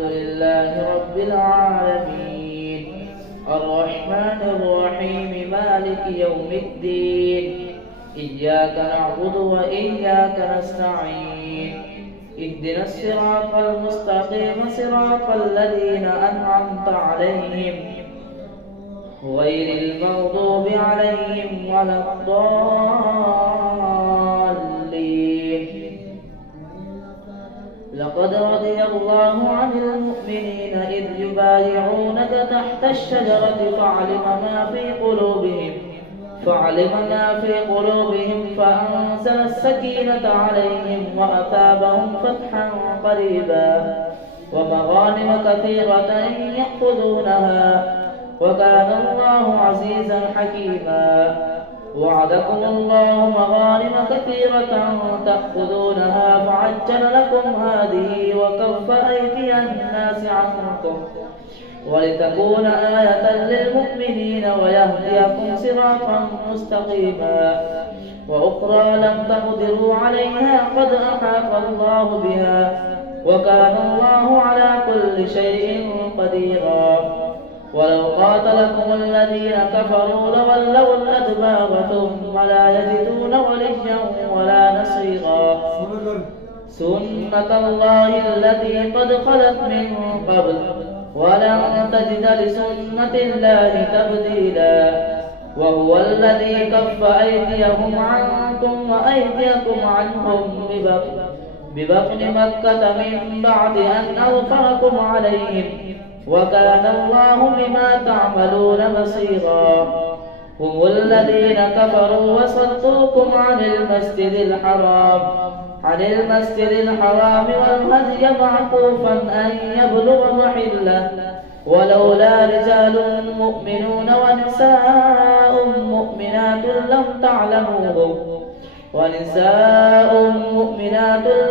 الحمد لله رب العالمين الرحمن الرحيم مالك يوم الدين إياك نعبد وإياك نستعين اهدنا الصراط المستقيم صراط الذين أنعمت عليهم غير المغضوب عليهم ولا الضالين. لقد رضي الله عن المؤمنين إذ يبايعونك تحت الشجرة فعلم ما في قلوبهم فأنزل السكينة عليهم وأثابهم فتحا قريبا ومغانم كثيرة يأخذونها وكان الله عزيزا حكيما. وعدكم الله مغانم كثيرة تأخذونها فعجل لكم هذه وكف أيدي الناس عنكم ولتكون آية للمؤمنين ويهديكم صراطا مستقيما. وأخرى لم تقدروا عليها قد أحاط الله بها وكان الله على كل شيء قديرا. ولو قاتلكم الذين كفروا لولوا الأدبار ثم لا يجدون وليا ولا نصيرا. سنة الله التي قد خلت من قبل ولن تجد لسنة الله تبديلا. وهو الذي كف أيديهم عنكم وأيديكم عنهم ببطن مكة من بعد أن أظفركم عليهم وكان الله بما تعملون بصيرا. هم الذين كفروا وصدوكم عن المسجد الحرام والهدي معكوفا أن يبلغ محله ولولا رجال مؤمنون ونساء مؤمنات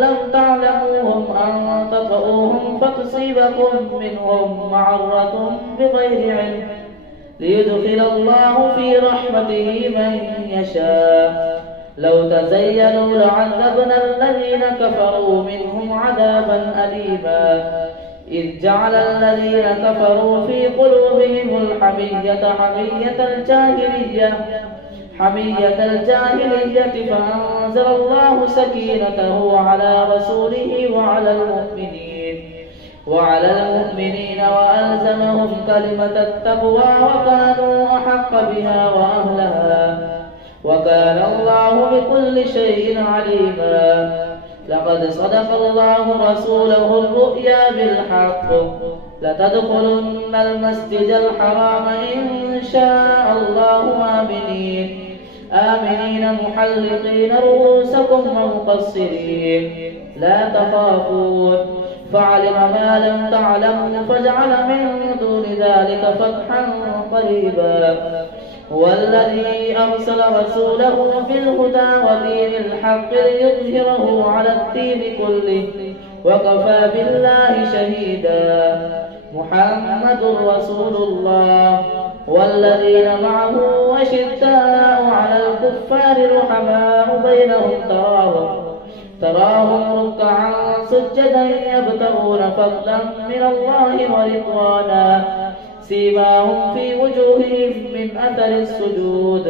لم تعلموهم أن تطؤوهم فتصيبكم منهم معرة بغير علم ليدخل الله في رحمته من يشاء. لو تزينوا لعذبنا الذين كفروا منهم عذابا أليما. إذ جعل الذين كفروا في قلوبهم الحمية حمية الجاهلية فأنزل الله سكينته على رسوله وعلى المؤمنين وألزمهم كلمة التقوى وكانوا أحق بها وأهلها وكان الله بكل شيء عليما. لقد صدق الله رسوله الرؤيا بالحق لتدخلن المسجد الحرام إن شاء الله آمنين محلقين رؤوسكم ومقصرين لا تخافون فعلم ما لم تعلموا فجعل من دون ذلك فتحا قريبا. هو الذي أرسل رسوله بالهدى ودين الحق ليظهره على الدين كله وكفى بالله شهيدا. محمد رسول الله والذين معه أشداء على الكفار رحماء بينهم تراهم ركعا سجدا يبتغون فضلا من الله ورضوانا سيماهم في وجوههم من أثر السجود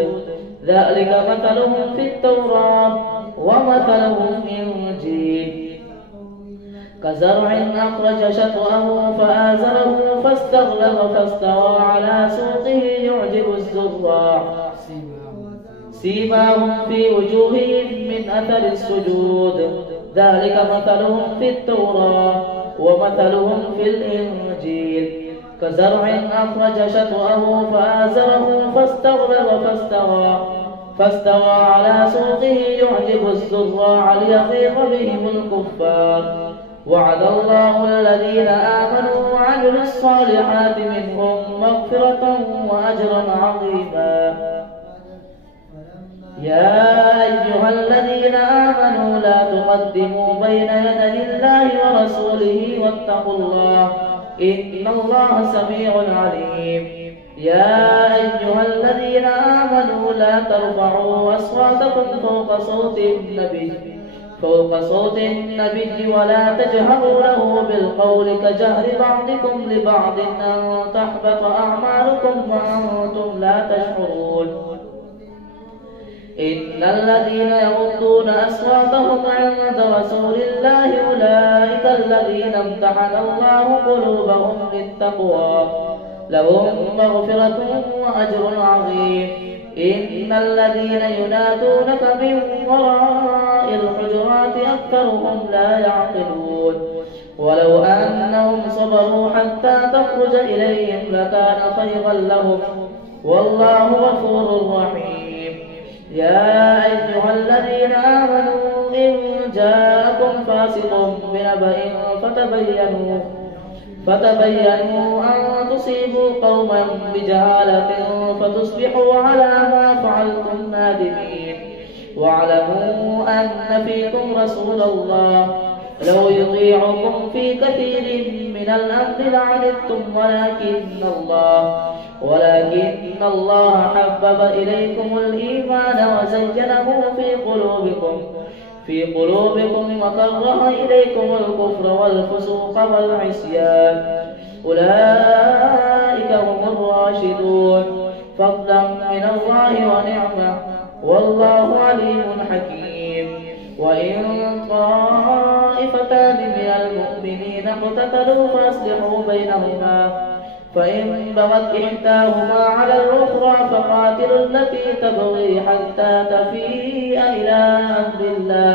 ذلك مثلهم في التوراة ومثلهم في الإنجيل كزرع أخرج شطأه فآزره فاستغلظ فاستوى على سوقه يعجب الزراع سيماهم في وجوههم من أثر السجود ذلك مثلهم في التوراة ومثلهم في الإنجيل كزرع أخرج شطأه فآزره فاستغلظ فاستوى على سوقه يعجب الزراع ليغيظ بهم الكفار. وعد الله الذين آمنوا وعملوا الصالحات منهم مغفرة وأجرا عظيما. يا أيها الذين آمنوا لا تقدموا بين يدي الله ورسوله واتقوا الله إن الله سميع عليم. يا أيها الذين آمنوا لا ترفعوا أصواتكم فوق صوت النبي فوق صوت النبي ولا تجهروا له بالقول كجهر بعضكم لبعض أن تحبط أعمالكم وأنتم لا تشعرون. إن الذين يغضون أصواتهم عند رسول الله أولئك الذين امتحن الله قلوبهم للتقوى لهم مغفرة وأجر عظيم. إن الذين ينادونك من وراء الحجرات أكثرهم لا يعقلون. ولو أنهم صبروا حتى تخرج إليهم لكان خيرا لهم والله غفور رحيم. يا أيها الذين آمنوا إن جاءكم فاسق بنبأ فتبينوا أن تصيبوا قوما بجهالة فتصبحوا على ما فعلتم نادمين. واعلموا أن فيكم رسول الله لو يطيعكم في كثير من الأمر لعنتم ولكن الله حبب إليكم الإيمان وزينه في قلوبكم وكره إليكم الكفر والفسوق والعصيان أولئك هم الراشدون فضلا من الله ونعمة والله عليم حكيم. وإن طائفتان من المؤمنين اقتتلوا فأصلحوا بينهما فإن بغت إحداهما على الأخرى فقاتلوا التي تبغي حتى تفيء إلى أمر الله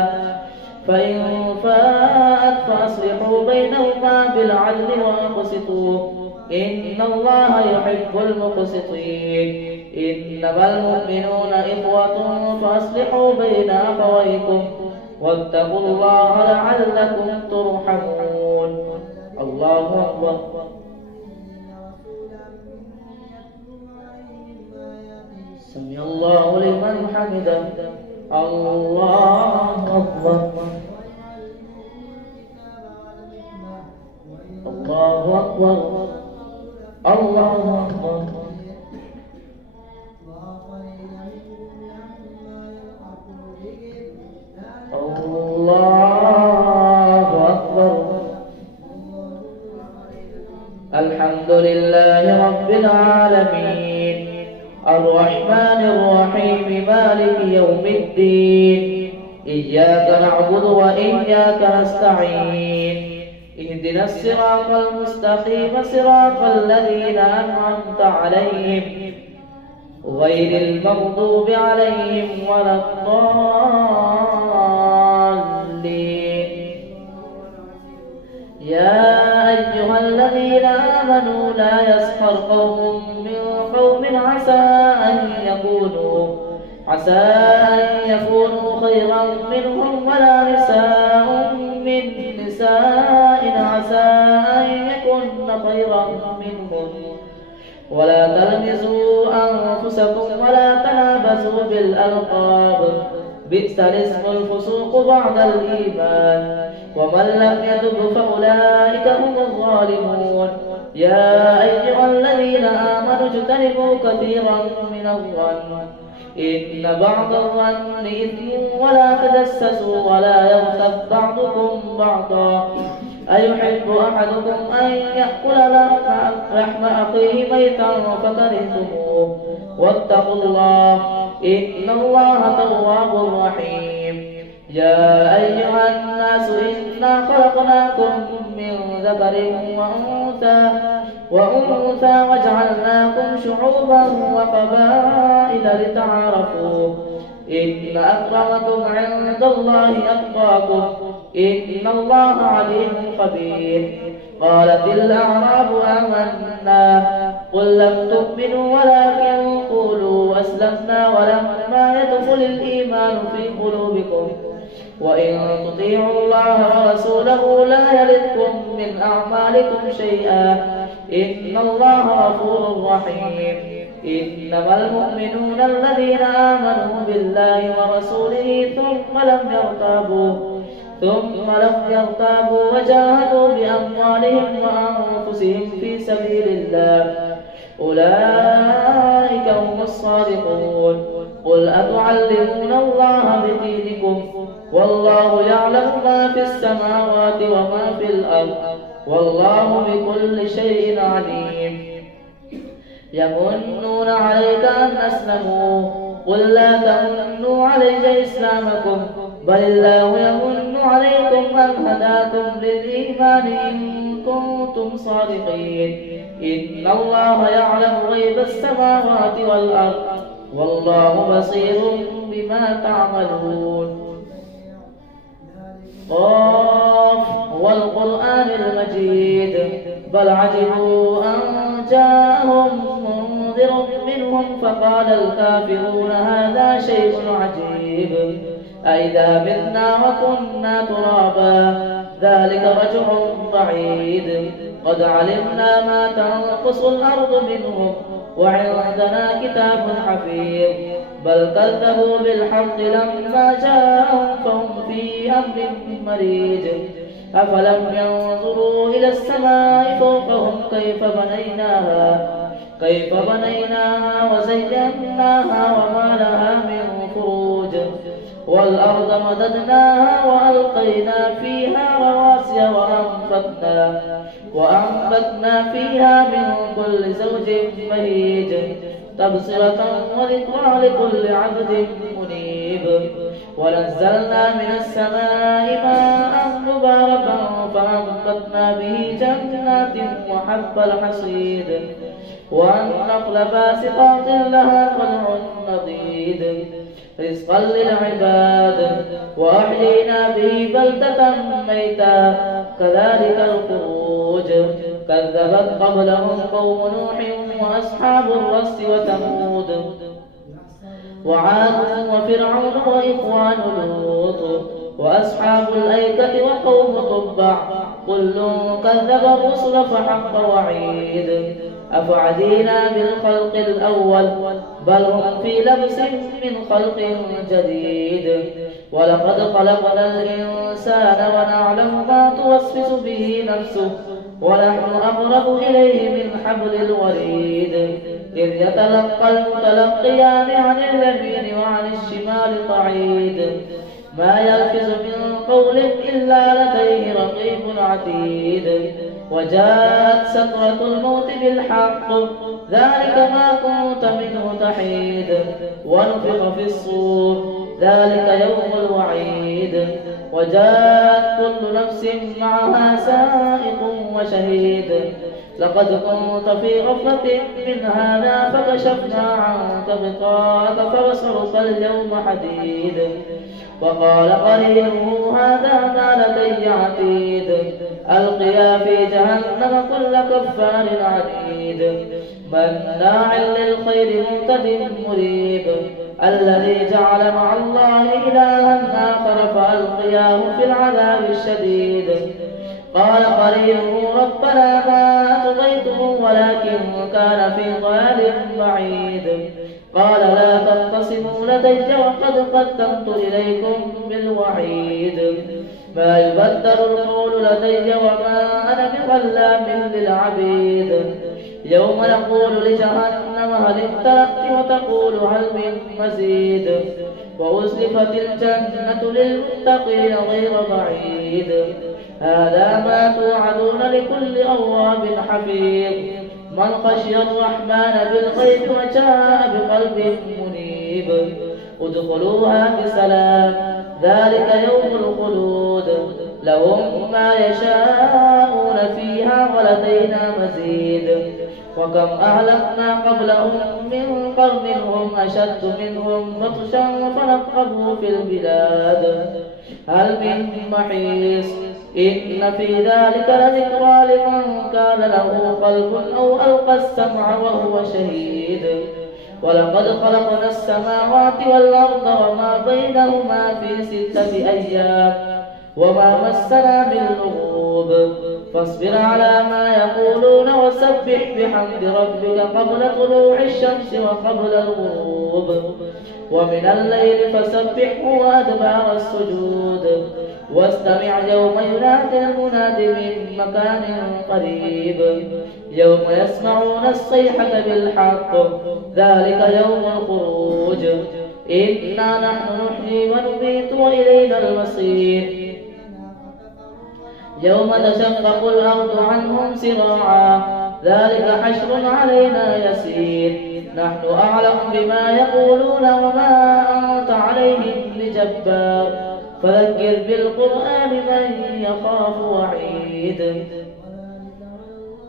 فإن فاءت فأصلحوا بينهما بالعدل وأقسطوا إن الله يحب المقسطين. إنما المؤمنون إخوة فأصلحوا بين أخويكم واتقوا الله لعلكم ترحمون. الله أكبر. سمع الله لمن حمده. الله أكبر. الله أكبر. الله أكبر. الله أكبر. الحمد لله رب العالمين الرحمن الرحيم مالك يوم الدين إياك نعبد وإياك نستعين اهدنا الصراط المستقيم صراط الذين أنعمت عليهم غير المغضوب عليهم ولا الضالين. يا أيها الذين آمنوا لا يسخر قوم من قوم عسى أن يكونوا خيرا منهم ولا نساء من نساء عسى أن يكن خيرا منهم ولا تلمزوا أنفسكم ولا تنابزوا بالألقاب بئس الاسم الفسوق بعد الإيمان ومن لم يتب فأولئك هم الظالمون. يا أيها الذين آمنوا اجتنبوا كثيرا من الظن إن بعض الظن إثم ولا تجسسوا ولا يغتب بعضكم بعضا أيحب أحدكم أن يأكل لحم أخيه ميتا فكرهتموه واتقوا الله إن الله تواب رحيم. يا أيها الناس إنا خلقناكم من ذكر وأنثى وجعلناكم شعوبا وقبائل لتعارفوا إن أكرمكم عند الله أتقاكم إن الله عليم خبير. قالت الأعراب آمنا قل لم تؤمنوا ولكن قولوا أسلمنا ولما يدخل الإيمان في قلوبكم وإن تطيعوا الله ورسوله لا يلدكم من أعمالكم شيئا إن الله غفور رحيم. إنما المؤمنون الذين آمنوا بالله ورسوله ثم لم يرتابوا وجاهدوا بأموالهم وأنفسهم في سبيل الله أولئك هم الصادقون. قل أتعلمون الله بدينكم والله يعلم ما في السماوات وما في الأرض والله بكل شيء عليم. يمنون عليك أن أسلموا قل لا تمنوا علي إسلامكم بل الله يمن عليكم أن هداكم للإيمان إن كنتم صادقين. إن الله يعلم غيب السماوات والأرض والله بصير بما تعملون. قاف والقرآن المجيد بل عجبوا أن جاءهم منذر منهم فقال الكافرون هذا شيء عجيب أئذا متنا وكنا ترابا ذلك رجع بعيد قد علمنا ما تنقص الأرض منهم وعندنا كتاب حفيظ بل كذبوا بالحق لما جاءهم فهم في أمر مريج. أفلم ينظروا إلى السماء فوقهم كيف بنيناها وزيناها وما لها من فروج والأرض مددناها وألقينا فيها رواسي وأنبتنا فيها من كل زوج بهيج تبصرة وذكرى لكل عبد منيب. ونزلنا من السماء ماء مباركا فأنبتنا به جنات وحب الحصيد والنخل باسقات لها طلع نضيد رزقا للعباد وأحيينا به بلدة ميتا كذلك الخروج. كذبت قبلهم قوم نوح وأصحاب الرس وثمود وعاد وفرعون وإخوان لوط وأصحاب الأيكة وقوم تبع كل كذب الرسل فحق وعيد. أفعدينا بالخلق الأول بل هم في لبس من خلق جديد. ولقد خلقنا الإنسان ونعلم ما توسوس به نفسه ونحن أقرب إليه من حبل الوريد. إذ يتلقى المتلقيان عن اليمين وعن الشمال قعيد ما يلفظ من قول إلا لديه رقيب عتيد. وجاءت سكرة الموت بالحق ذلك ما كنت منه تحيد. ونفخ في الصور ذلك يوم الوعيد. وجاءت كل نفس معها سائق وشهيد. لقد كنت في غفلة من هذا فكشفنا عنك غطاءك فبصرك اليوم حديد. وقال قرينه هذا ما لدي عتيد. ألقيا في جهنم كل كفار عنيد مناع للخير معتد مريب. الذي جعل مع الله إلها آخر فألقياه في العذاب الشديد. قال قرينه ربنا ما أطغيته ولكن كان في ضلال بعيد. قال لا تختصموا لدي وقد قدمت إليكم بالوعيد. ما يبدل القول لدي وما أنا بظلام للعبيد. يوم نقول لجهنم هل امتلأت وتقول هل من مزيد. وأزلفت الجنة للمتقين غير بعيد. هذا ما توعدون لكل أواب حفيظ من خشي الرحمن بالغيب وجاء بقلب منيب. ادخلوها بسلام ذلك يوم الخلود لهم ما يشاءون فيها ولدينا مزيد. وكم أهلكنا قبلهم من قرن هم أشد منهم بطشا فنقبوا في البلاد هل من محيص. إن في ذلك لذكرى لمن كان له قلب أو ألقى السمع وهو شهيد. ولقد خلقنا السماوات والأرض وما بينهما في 6 أيام وما مسنا من لغوب. فاصبر على ما يقولون وسبح بحمد ربك قبل طلوع الشمس وقبل الغروب ومن الليل فسبحه وأدبار السجود. واستمع يوم ينادي المناد من مكان قريب يوم يسمعون الصيحة بالحق ذلك يوم الخروج. إنا نحن نحيي ونميت وإلينا المصير يوم تشقق الأرض عنهم سراعا ذلك حشر علينا يسير نحن أعلم بما يقولون وما أنت عليهم بجبار فذكر بالقرآن من يخاف وعيد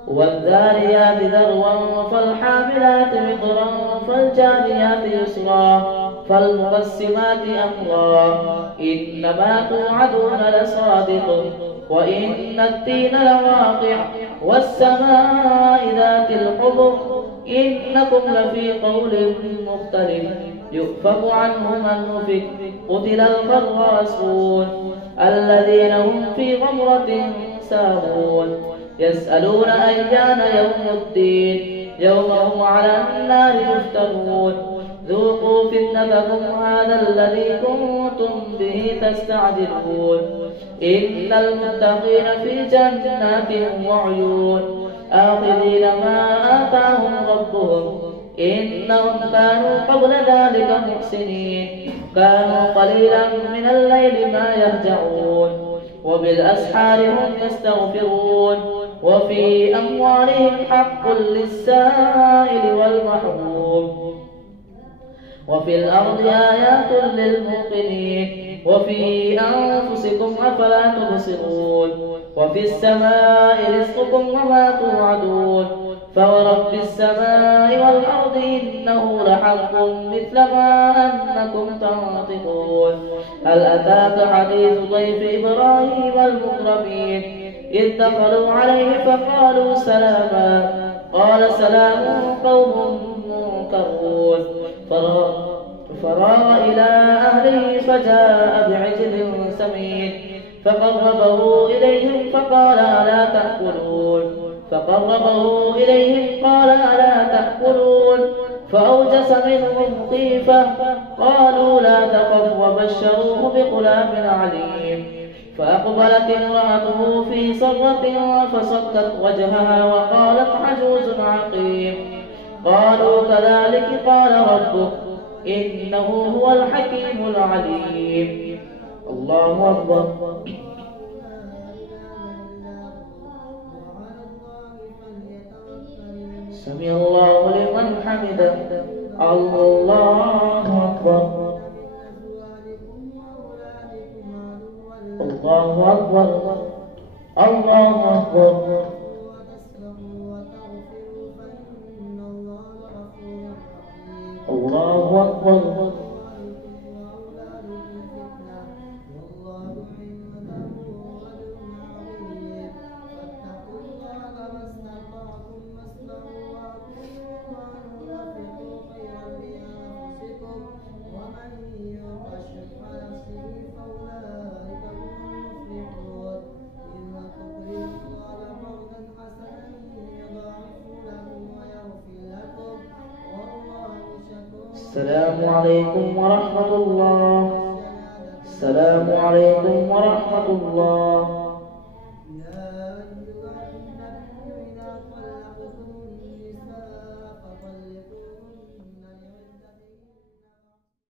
والذاريات ذروا فالحاملات وقرا فالجاريات يسرا فالمقسمات أمرا إنما توعدون لصادق وإن الدين لواقع والسماء ذات الحبك إنكم لفي قول مختلف يؤفك عنه من أفك قتل الخراصون الذين هم في غمرة ساهون يسألون أيان يوم الدين يوم هم على النار يفتنون ذوقوا فتنتكم هذا الذي كنتم به تستعجلون إن المتقين في جنات وعيون آخذين ما آتاهم ربهم إنهم كانوا قبل ذلك محسنين كانوا قليلا من الليل ما يهجعون وبالأسحار هم يستغفرون وفي أموالهم حق للسائل والمحروم وفي الأرض آيات للموقنين وفي أنفسكم أفلا تبصرون وفي السماء رزقكم وما توعدون فورب السماء والأرض إنه لحق مثل ما أنكم تنطقون هل أتاك حديث ضيف إبراهيم المكرمين إذ دخلوا عليه فقالوا سلاما قال سلام قوم منكرون فراغ إلى أهله فجاء بعجل سمين فقربه إليهم فقال ألا تأكلون فأوجس منهم خيفة قالوا لا تخف وبشروه بغلام عليم فأقبلت امرأته في صرة فصكت وجهها وقالت عجوز عقيم قالوا كذلك قال ربك إنه هو الحكيم العليم الله أكبر سمع الله لمن حمده الله أكبر الله أكبر الله أكبر الله أكبر السلام عليكم ورحمة الله السلام عليكم ورحمة الله